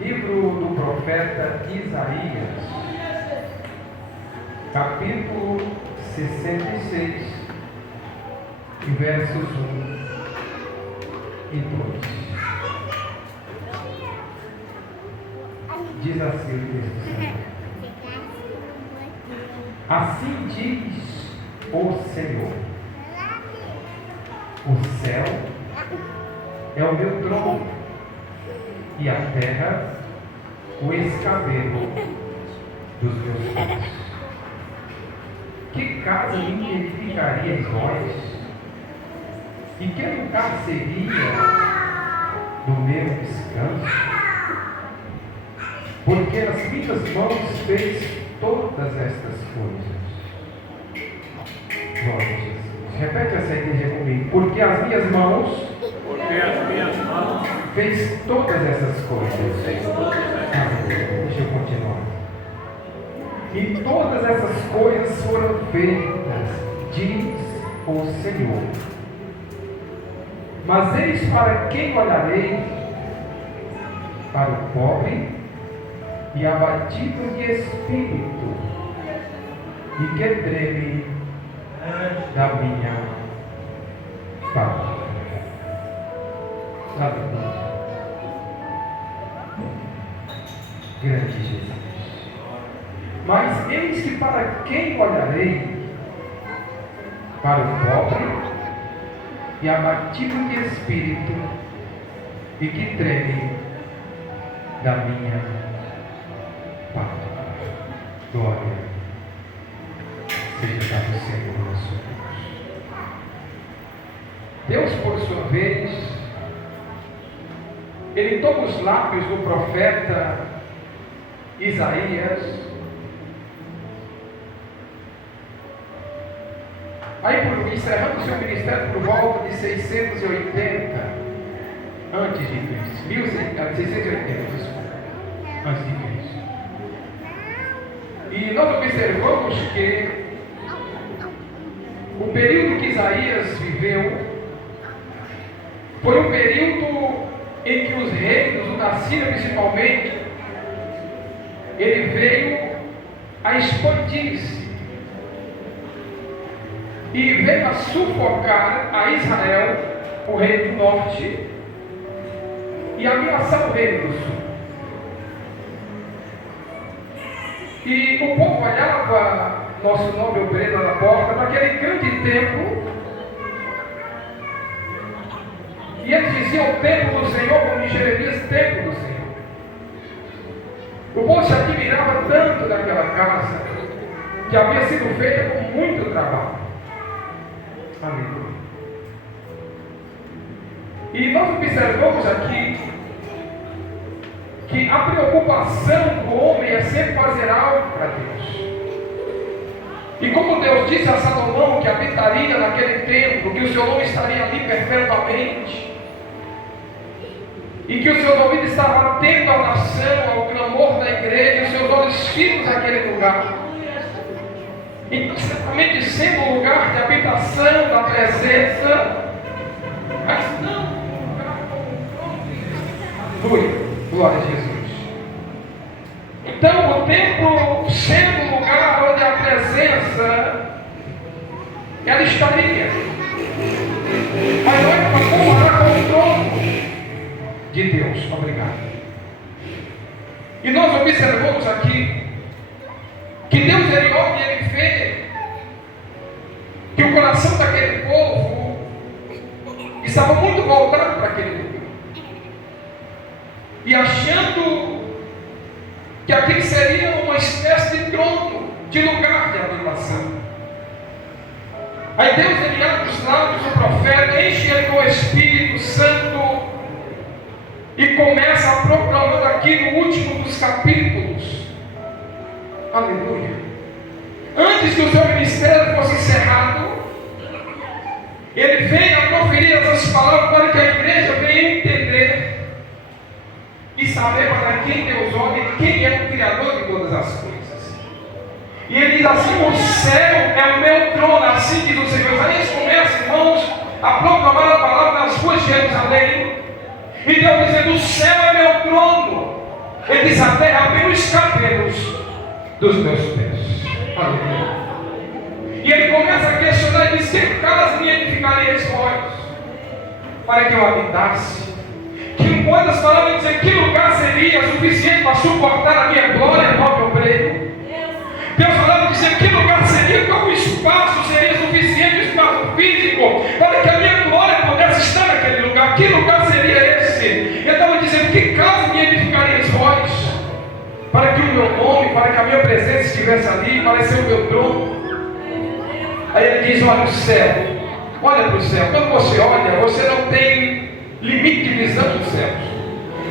Livro do profeta Isaías, capítulo 66, versos 1 e 2. Diz assim o texto sagrado: Assim diz o Senhor: o céu é o meu trono, e a terra o escabelo dos meus pés. Que casa me edificarias vós? E que lugar seria do meu descanso? Porque as minhas mãos fez todas estas coisas. Glória a Jesus. Repete essa igreja comigo. Porque as minhas mãos fez todas essas coisas. Deixa eu continuar. E todas essas coisas foram feitas, diz o Senhor. Mas eis para quem olharei: para o pobre e abatido de espírito, e que treme da minha palavra. Aleluia. Grande Jesus. Mas eis que para quem olharei: para o pobre e abatido de espírito, e que treme da minha palavra. Glória seja dado ao Senhor nosso Deus. Deus, por sua vez, Ele toma os lábios do profeta Isaías. Aí, encerrando seu ministério por volta de 680 antes de Cristo. 1680, desculpa, antes de Cristo. E nós observamos que o período que Isaías viveu foi um período em que os reinos, o da Síria principalmente, ele veio a expandir-se e veio a sufocar a Israel, o reino do norte, e ameaçar o reino do sul. E o povo olhava nosso nobre obreiro lá na porta, naquele grande templo, e eles diziam: o templo do Senhor, como em Jeremias, templo do Senhor. O povo se admirava tanto daquela casa, que havia sido feita com muito trabalho. Aleluia. E nós observamos aqui que a preocupação do homem é sempre fazer algo para Deus. E como Deus disse a Salomão que habitaria naquele templo, que o seu nome estaria ali perpetuamente, e que o seu ouvido estava atento à oração, ao clamor da igreja, os seus olhos fitos naquele lugar. Então, certamente sendo um lugar de habitação da presença, mas não um lugar como glória a Jesus. Então, o templo sendo um lugar onde a presença ela estaria, mas olha como era com o trono de Deus. Obrigado. E nós observamos aqui que Deus, ele olha e ele vê que o coração daquele povo estava muito voltado para aquele lugar, e achando que aquilo seria uma espécie de trono, de lugar de adoração. Aí Deus, ele abre os lábios do profeta, enche ele com o Espírito Santo e começa a proclamar aqui no último dos capítulos. Aleluia. Antes que o seu ministério fosse encerrado, ele veio a proferir essas palavras para que a igreja venha entender e saber para quem Deus olha e quem é o Criador de todas as coisas. E ele diz assim: o céu é o meu trono, assim diz o Senhor. Aí eles começam, irmãos, a proclamar a palavra nas ruas de Jerusalém, e Deus dizendo: o céu é meu trono. Ele diz: a terra abriu os cabelos dos meus pés. Aleluia. E ele começa a questionar e diz: que casa me edificareis vós, para que eu habitasse? Que em outras palavras dizer, que lugar seria suficiente para suportar a minha glória, nobre obreiro? Deus falava dizer, que lugar seria, qual espaço seria suficiente, o espaço físico, para que a minha glória pudesse estar naquele lugar? Que lugar seria esse? Ele estava dizendo: que casa me edificareis vós, para que o meu nome, para que a minha presença estivesse ali, para ser o meu trono? Aí ele diz: olha o céu, olha para o céu. Quando você olha, você não tem limite de visão dos céus.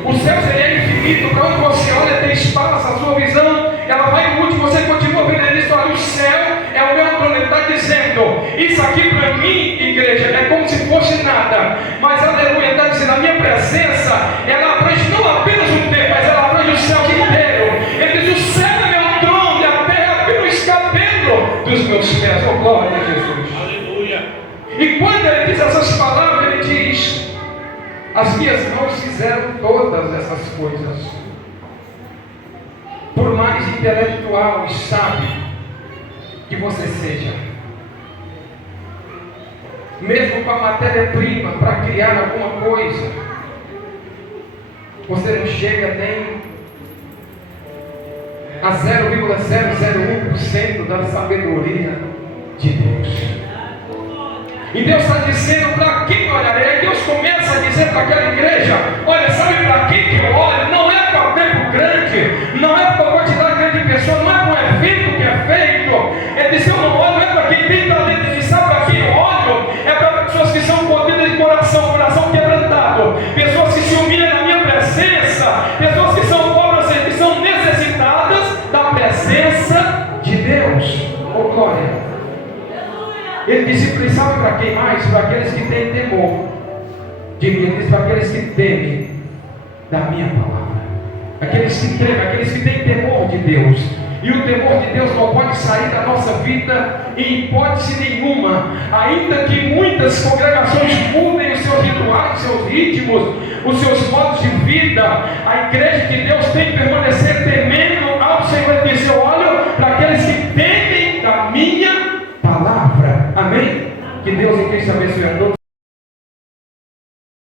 O céu seria infinito, para onde você olha tem espaço, a sua visão, ela vai no último, você continua vendo. Ele diz: olha, o céu é o meu trono. Ele está dizendo, isso aqui para mim, igreja, é como se fosse nada, mas aleluia, está dizendo, a minha presença, ela abrange não apenas o tempo, mas ela abrange o céu inteiro. Ele diz: o céu é meu trono e a terra abriu os cabelos dos meus pés. Oh, glória a Jesus. Aleluia. E quando ele diz essas palavras, ele diz: as minhas mãos fizeram todas essas coisas. Por mais intelectual e sábio que você seja, mesmo com a matéria-prima para criar alguma coisa, você não chega nem a 0,001% da sabedoria de Deus. E Deus está dizendo: para quem olharei? Aí Deus começa a dizer para aquela igreja: olha, sabe para quem que eu olho? Não é para o tempo grande, não é para a quantidade grande de pessoas, não é para um evento que é feito. Ele disse: eu não olho, é para quem tem talento. Ele sabe para quem eu olho? É para pessoas que são contidas de coração quebrantado, pessoas que se humilham na minha presença, pessoas que são pobres, que são necessitadas da presença de Deus. Oh, glória. Ele disse: sabe para quem mais? Para aqueles que têm temor de mim. Ele disse: para aqueles que temem da minha palavra, aqueles que temem, aqueles que têm temor de Deus. E o temor de Deus não pode sair da nossa vida em hipótese nenhuma. Ainda que muitas congregações mudem os seus rituais, os seus ritmos, os seus modos de vida, a igreja de Deus tem que permanecer temendo ao Senhor. Ele disse: eu olho para aqueles que temem da minha palavra. Amém? Que Deus em Cristo abençoe a todos.